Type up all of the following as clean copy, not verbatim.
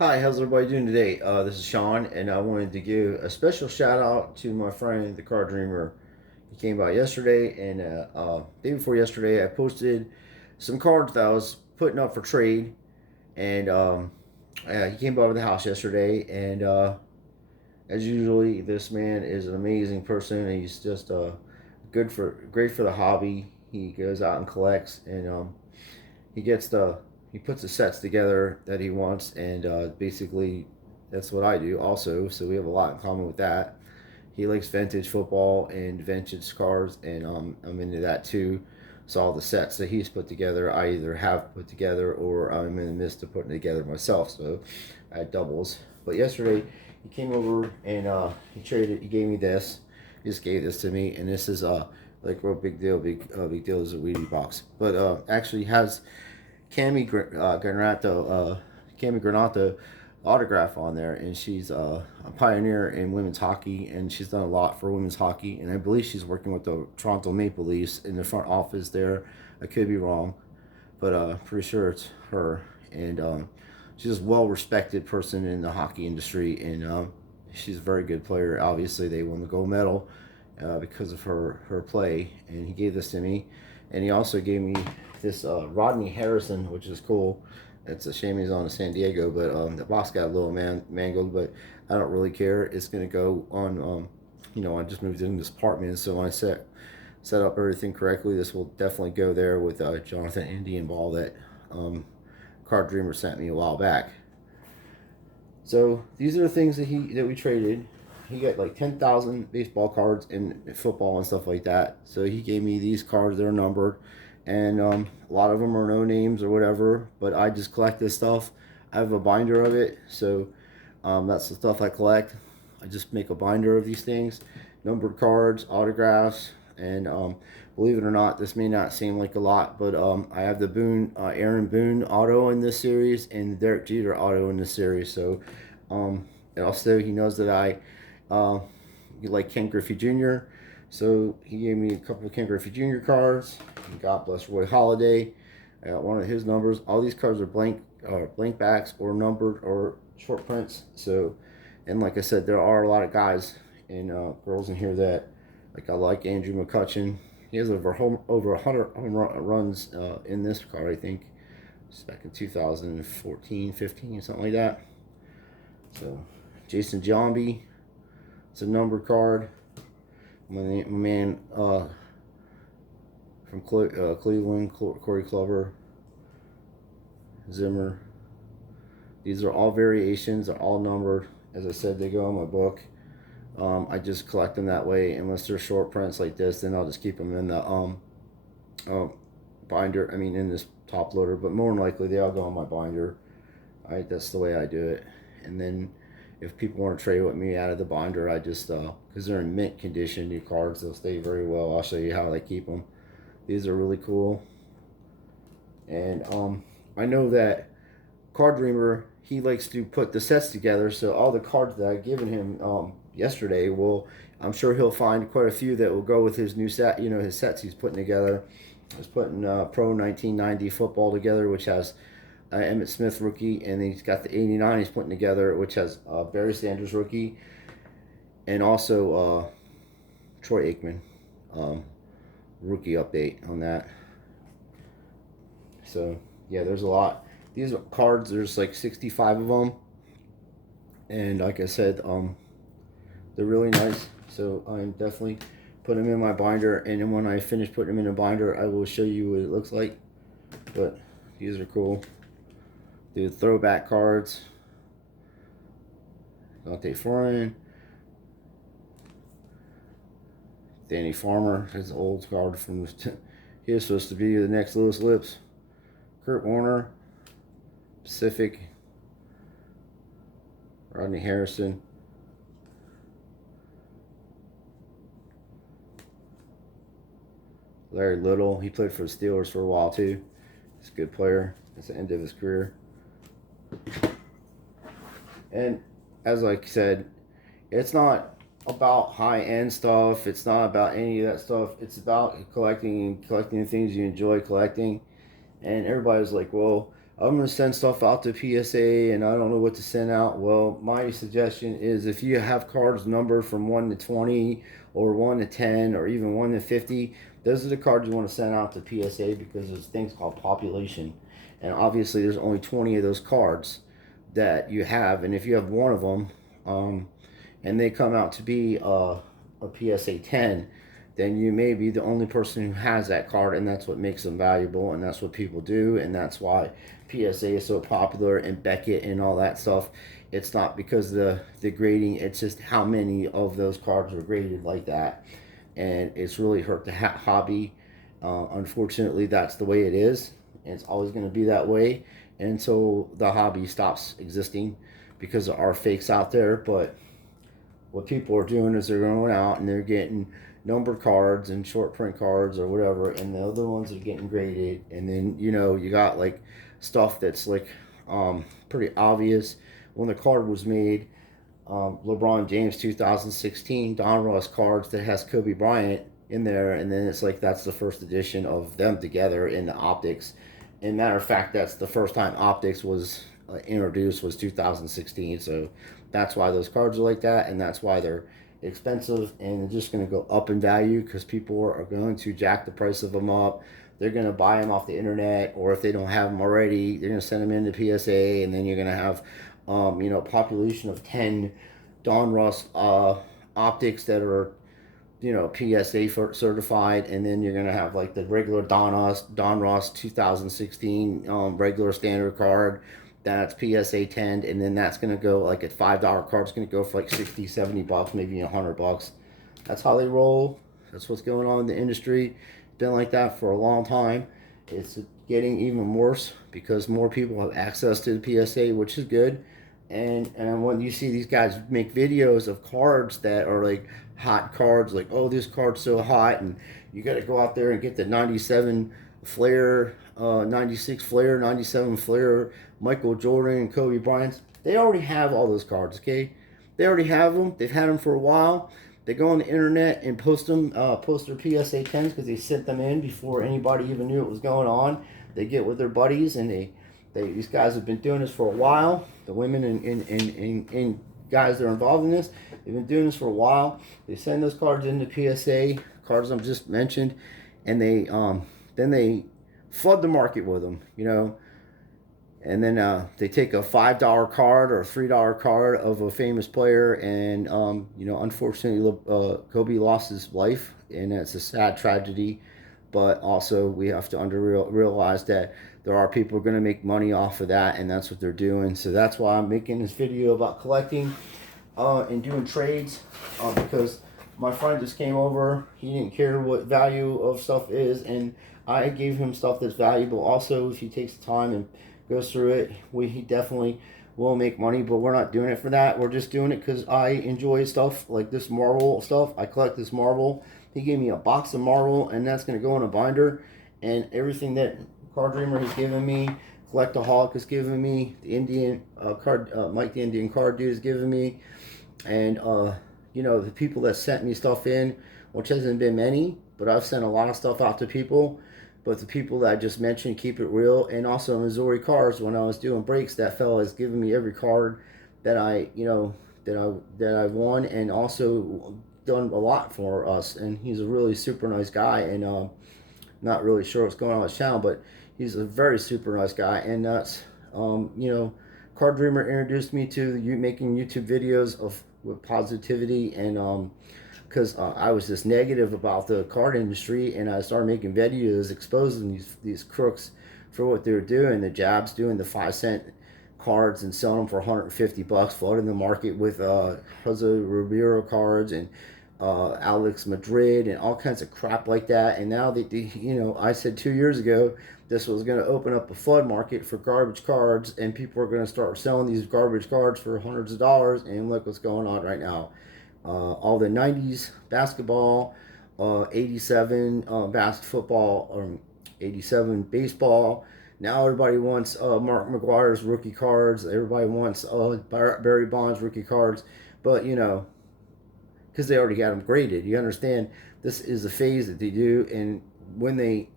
Hi, how's everybody doing today? This is Sean, and I wanted to give a special shout out to my friend, the Car Dreamer. He came by yesterday, and day before yesterday, I posted some cards that I was putting up for trade, and he came by the house yesterday, and as usually, this man is an amazing person. He's just great for the hobby. He goes out and collects, and he gets he puts the sets together that he wants, and basically that's what I do also. So we have a lot in common with that. He likes vintage football and vintage cars, and I'm into that too. So all the sets that he's put together, I either have put together or I'm in the midst of putting together myself. So I had doubles. But yesterday he came over and he traded. He gave me this. He just gave this to me, and this is like what big deal. Big deal is a Wheatie box, but actually has Cami Granato autograph on there, and she's a pioneer in women's hockey, and she's done a lot for women's hockey, and I believe she's working with the Toronto Maple Leafs in the front office there. I could be wrong, but pretty sure it's her, and she's a well-respected person in the hockey industry, and she's a very good player. Obviously, they won the gold medal because of her play, and he gave this to me, and he also gave me this Rodney Harrison, which is cool. It's a shame he's on to San Diego, but the box got a little mangled, but I don't really care. It's gonna go on. I just moved in this apartment, so when I set up everything correctly, this will definitely go there with Jonathan Indian ball that Card Dreamer sent me a while back. So these are the things that we traded. He got like 10,000 baseball cards and football and stuff like that. So he gave me these cards that are numbered, and a lot of them are no names or whatever. But I just collect this stuff. I have a binder of it, so that's the stuff I collect. I just make a binder of these things, numbered cards, autographs, and believe it or not, this may not seem like a lot, but I have the Aaron Boone auto in this series and the Derek Jeter auto in this series. So, and also he knows that I like Ken Griffey Jr. So he gave me a couple of Ken Griffey Jr. cards. And God bless Roy Halladay. I got one of his numbers. All these cards are blank backs or numbered or short prints. So, and like I said, there are a lot of guys and girls in here that I like Andrew McCutcheon. He has over 100 home runs in this card, I think. It's back in 2014, 15, something like that. So, Jason Giambi. It's a numbered card. My man from Cleveland, Corey Kluber, Zimmer. These are all variations. They're all numbered. As I said, they go in my book. I just collect them that way. Unless they're short prints like this, then I'll just keep them in the binder. I mean, in this top loader. But more than likely, they all go in my binder. That's the way I do it. And then if people want to trade with me out of the binder, I just because they're in mint condition, new cards, they'll stay very well. I'll show you how I keep them. These are really cool. And I know that Card Dreamer, he likes to put the sets together. So all the cards that I've given him yesterday, I'm sure he'll find quite a few that will go with his new set. His sets he's putting together. He's putting Pro 1990 football together, which has Emmett Smith rookie, and then he's got the '89 he's putting together, which has Barry Sanders rookie, and also Troy Aikman rookie update on that. So yeah, there's a lot. These cards, there's like 65 of them, and like I said, they're really nice. So I'm definitely putting them in my binder, and then when I finish putting them in a binder, I will show you what it looks like. But these are cool. The throwback cards. Dante Foreign. Danny Farmer, his old card from he was supposed to be the next Lewis Lips. Kurt Warner, Pacific, Rodney Harrison, Larry Little. He played for the Steelers for a while too. He's a good player. It's the end of his career. And as I said, it's not about high end stuff. It's not about any of that stuff. It's about collecting the things you enjoy collecting. And everybody's like, well, I'm going to send stuff out to PSA and I don't know what to send out. Well, my suggestion is if you have cards numbered from 1 to 20 or 1 to 10 or even 1 to 50, those are the cards you want to send out to PSA because there's things called population. And obviously, there's only 20 of those cards that you have. And if you have one of them and they come out to be a PSA 10, then you may be the only person who has that card, and that's what makes them valuable, and that's what people do, and that's why PSA is so popular, and Beckett and all that stuff. It's not because of the grading, it's just how many of those cards were graded like that, and it's really hurt the hobby. Unfortunately, that's the way it is, and it's always going to be that way until the hobby stops existing because there are fakes out there. But what people are doing is they're going out and they're getting numbered cards and short print cards or whatever, and the other ones are getting graded. And then you got like stuff that's like pretty obvious when the card was made. LeBron James 2016 Donruss cards that has Kobe Bryant in there, and then it's like that's the first edition of them together in the optics. And matter of fact, that's the first time optics was introduced was 2016. So that's why those cards are like that, and that's why they're expensive and they're just going to go up in value because people are going to jack the price of them up. They're going to buy them off the internet, or if they don't have them already, they're going to send them into PSA, and then you're going to have a population of 10 Donruss optics that are PSA certified, and then you're gonna have like the regular Donruss 2016 regular standard card that's PSA 10, and then that's gonna go like a $5 card's gonna go for like 60, $70, maybe $100. That's how they roll. That's what's going on in the industry. It's been like that for a long time. It's getting even worse because more people have access to the PSA, which is good. And when you see these guys make videos of cards that are like hot cards, like, oh, this card's so hot, and you got to go out there and get the 97 Flair, 96 Flair, 97 Flair, Michael Jordan and Kobe Bryant. They already have all those cards, okay? They already have them. They've had them for a while. They go on the internet and post them, post their PSA 10s because they sent them in before anybody even knew what was going on. They get with their buddies and these guys have been doing this for a while. The women and guys that are involved in this, they've been doing this for a while. They send those cards into PSA, cards I've just mentioned, and they then they flood the market with them, and then they take a $5 card or a $3 card of a famous player, and unfortunately, Kobe lost his life, and it's a sad tragedy. But also, we have to realize that there are people who are going to make money off of that, and that's what they're doing. So that's why I'm making this video about collecting and doing trades, because my friend just came over. He didn't care what value of stuff is, and I gave him stuff that's valuable. Also, if he takes the time and goes through it, he definitely will make money, but we're not doing it for that. We're just doing it because I enjoy stuff like this Marvel stuff. I collect this Marvel. He gave me a box of Marvel, and that's going to go in a binder. And everything that Card Dreamer has given me, Collectaholic has given me, the Indian card, Mike the Indian Card Dude has given me, and the people that sent me stuff in, which hasn't been many, but I've sent a lot of stuff out to people. But the people that I just mentioned, Keep It Real, and also Missouri Cards, when I was doing breaks, that fella has given me every card that I won, and also done a lot for us. And he's a really super nice guy, and not really sure what's going on with his channel, but he's a very super nice guy. And that's Card Dreamer introduced me to making YouTube videos with positivity, and because I was just negative about the card industry, and I started making videos exposing these crooks for what they were doing. The Jabs doing the 5-cent cards and selling them for $150, flooding the market with Jose Ribeiro cards and Alex Madrid and all kinds of crap like that. And now I said 2 years ago this was going to open up a flood market for garbage cards, and people are going to start selling these garbage cards for hundreds of dollars. And look what's going on right now. All the 90s basketball, 87 football, or 87 baseball. Now everybody wants Mark McGwire's rookie cards. Everybody wants Barry Bonds rookie cards. But, because they already got them graded. You understand, this is a phase that they do. And when they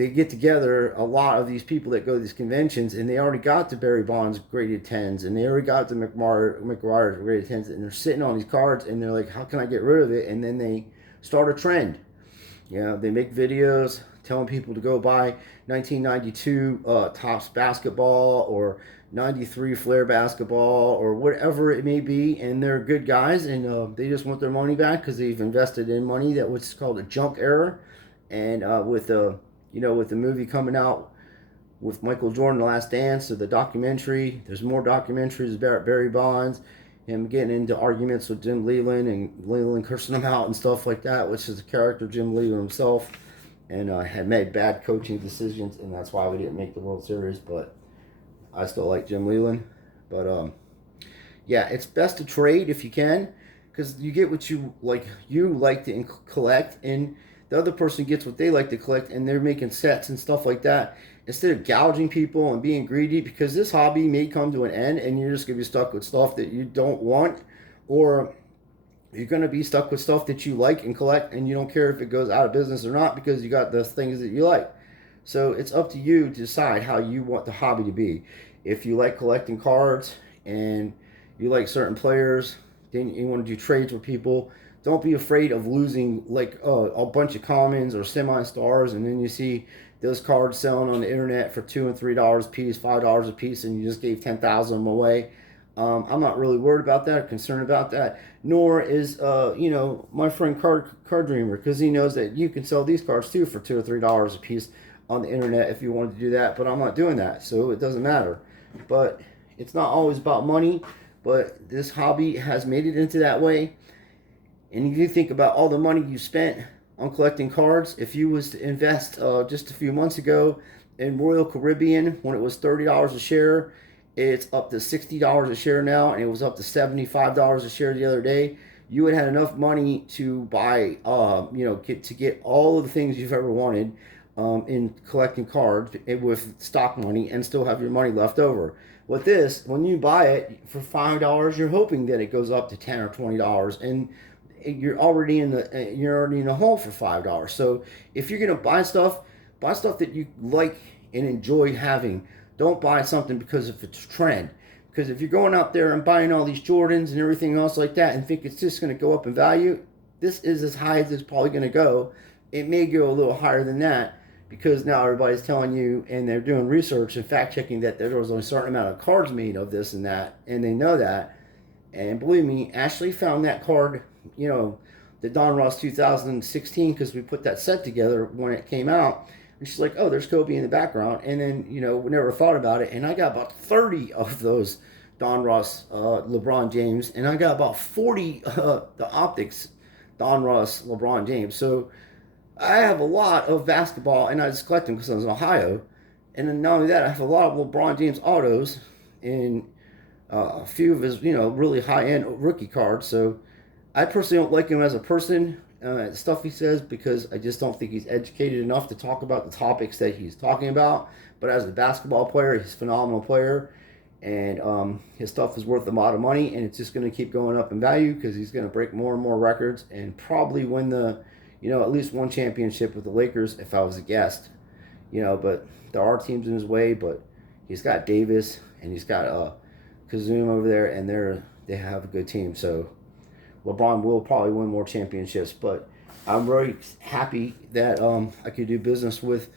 they get together, a lot of these people that go to these conventions, and they already got the Barry Bonds graded 10s, and they already got the McGuire's graded 10s, and they're sitting on these cards, and they're like, how can I get rid of it? And then they start a trend. You know, they make videos telling people to go buy 1992 Topps basketball or 93 Flair basketball or whatever it may be, and they're good guys, and they just want their money back because they've invested in money that was called a junk error. And with the movie coming out with Michael Jordan, The Last Dance, or the documentary, there's more documentaries about Barry Bonds, him getting into arguments with Jim Leyland and Leyland cursing him out and stuff like that, which is a character Jim Leyland himself, and had made bad coaching decisions, and that's why we didn't make the World Series. But I still like Jim Leyland. But yeah, it's best to trade if you can, because you get what you like. You like to collect, and the other person gets what they like to collect, and they're making sets and stuff like that. Instead of gouging people and being greedy, because this hobby may come to an end, and you're just gonna be stuck with stuff that you don't want, or you're gonna be stuck with stuff that you like and collect, and you don't care if it goes out of business or not because you got the things that you like. So it's up to you to decide how you want the hobby to be. If you like collecting cards and you like certain players, then you want to do trades with people. Don't be afraid of losing like a bunch of commons or semi-stars, and then you see those cards selling on the internet for $2 and $3 a piece, $5 a piece, and you just gave 10,000 of them away. I'm not really worried about that or concerned about that. Nor is my friend Card Dreamer, because he knows that you can sell these cards too for $2 or $3 a piece on the internet if you wanted to do that. But I'm not doing that, so it doesn't matter. But it's not always about money. But this hobby has made it into that way. And if you think about all the money you spent on collecting cards, if you was to invest just a few months ago in Royal Caribbean when it was $30 a share, it's up to $60 a share now, and it was up to $75 a share the other day. You would have enough money to buy, get all of the things you've ever wanted in collecting cards with stock money, and still have your money left over. With this, when you buy it for $5, you're hoping that it goes up to $10 or $20, and you're already in the hole for $5. So if you're gonna buy stuff that you like and enjoy having. Don't buy something because of its trend. Because if you're going out there and buying all these Jordans and everything else like that and think it's just going to go up in value, this is as high as it's probably going to go. It may go a little higher than that, because now everybody's telling you, and they're doing research and fact checking, that there was only a certain amount of cards made of this and that, and they know that. And believe me, Ashley found that card, the Donruss 2016, because we put that set together when it came out. And she's like, oh, there's Kobe in the background. And then, we never thought about it. And I got about 30 of those Donruss LeBron James. And I got about 40 the optics Donruss LeBron James. So I have a lot of basketball, and I just collect them because I was in Ohio. And then not only that, I have a lot of LeBron James autos and a few of his, really high-end rookie cards. So I personally don't like him as a person, stuff he says, because I just don't think he's educated enough to talk about the topics that he's talking about. But as a basketball player, he's a phenomenal player, and his stuff is worth a lot of money, and it's just going to keep going up in value because he's going to break more and more records and probably win at least one championship with the Lakers if I was a guest. But there are teams in his way, but he's got Davis and he's got Kazum over there, and they have a good team. So LeBron will probably win more championships, but I'm very happy that I could do business with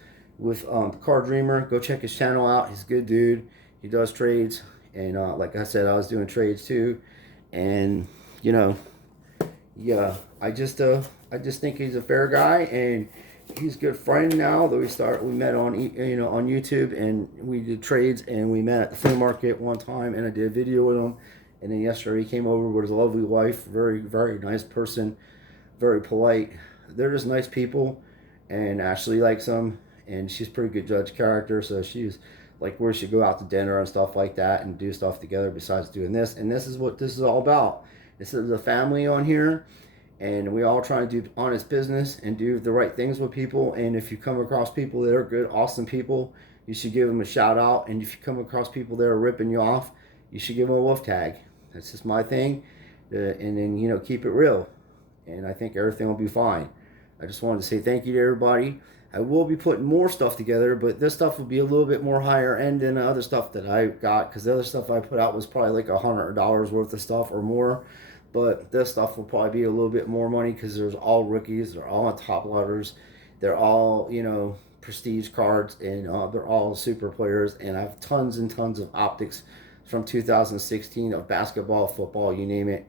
Card Dreamer. Go check his channel out. He's a good dude. He does trades, and like I said, I was doing trades too, and yeah, I just think he's a fair guy, and he's a good friend now. Though we met on on YouTube, and we did trades, and we met at the flea market one time, and I did a video with him. And then yesterday he came over with his lovely wife, very, very nice person, very polite. They're just nice people, and Ashley likes them, and she's a pretty good judge character, so she's like, we should go out to dinner and stuff like that and do stuff together besides doing this. And this is what this is all about. This is a family on here, and we all try to do honest business and do the right things with people. And if you come across people that are good, awesome people, you should give them a shout out. And if you come across people that are ripping you off, you should give them a wolf tag. That's just my thing. And then, keep it real. And I think everything will be fine. I just wanted to say thank you to everybody. I will be putting more stuff together, but this stuff will be a little bit more higher end than the other stuff that I got, because the other stuff I put out was probably like $100 worth of stuff or more. But this stuff will probably be a little bit more money because there's all rookies, they're all on top loaders, they're all, prestige cards, and they're all super players. And I have tons and tons of optics from 2016 of basketball, football, you name it.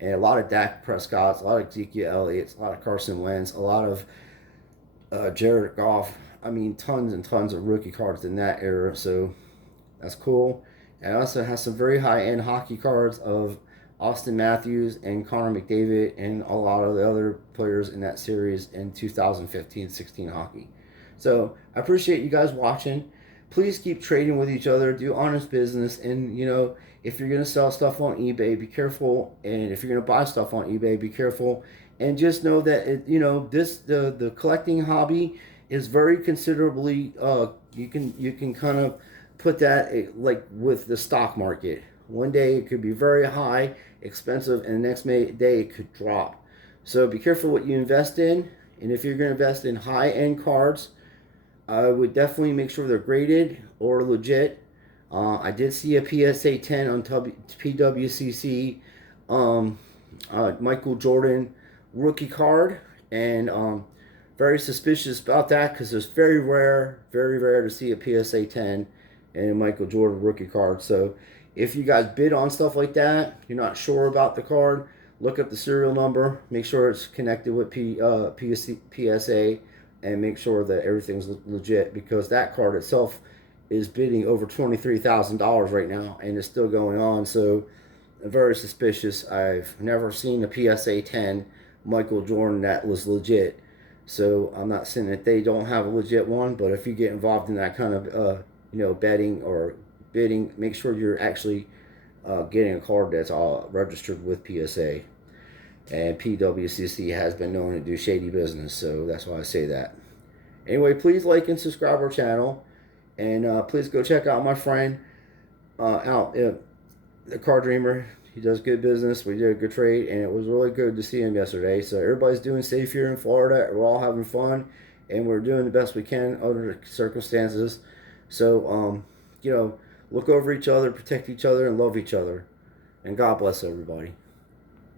And a lot of Dak Prescott's, a lot of Ezekiel Elliott's, a lot of Carson Wentz, a lot of Jared Goff. I mean, tons and tons of rookie cards in that era. So that's cool. And I also have some very high end hockey cards of Austin Matthews and Connor McDavid and a lot of the other players in that series in 2015-16 hockey. So I appreciate you guys watching. Please keep trading with each other. Do honest business. And, if you're going to sell stuff on eBay, be careful. And if you're going to buy stuff on eBay, be careful. And just know that, the collecting hobby is very considerably, you can kind of put that like with the stock market. One day it could be very high, expensive, and the next day it could drop. So be careful what you invest in. And if you're going to invest in high-end cards, I would definitely make sure they're graded or legit. I did see a PSA 10 on PWCC Michael Jordan rookie card, and very suspicious about that because it's very rare to see a PSA 10 and a Michael Jordan rookie card. So if you guys bid on stuff like that, you're not sure about the card, look up the serial number, make sure it's connected with PSA, and make sure that everything's legit, because that card itself is bidding over $23,000 right now, and it's still going on. So very suspicious. I've never seen a PSA 10 Michael Jordan that was legit. So I'm not saying that they don't have a legit one, but if you get involved in that kind of betting or bidding, make sure you're actually getting a card that's all registered with PSA. And PWCC has been known to do shady business, so that's why I say that. Anyway, please like and subscribe our channel, and please go check out my friend the Card Dreamer. He does good business. We did a good trade, and it was really good to see him yesterday. So everybody's doing safe here in Florida. We're all having fun, and we're doing the best we can under the circumstances. So, look over each other, protect each other, and love each other. And God bless everybody.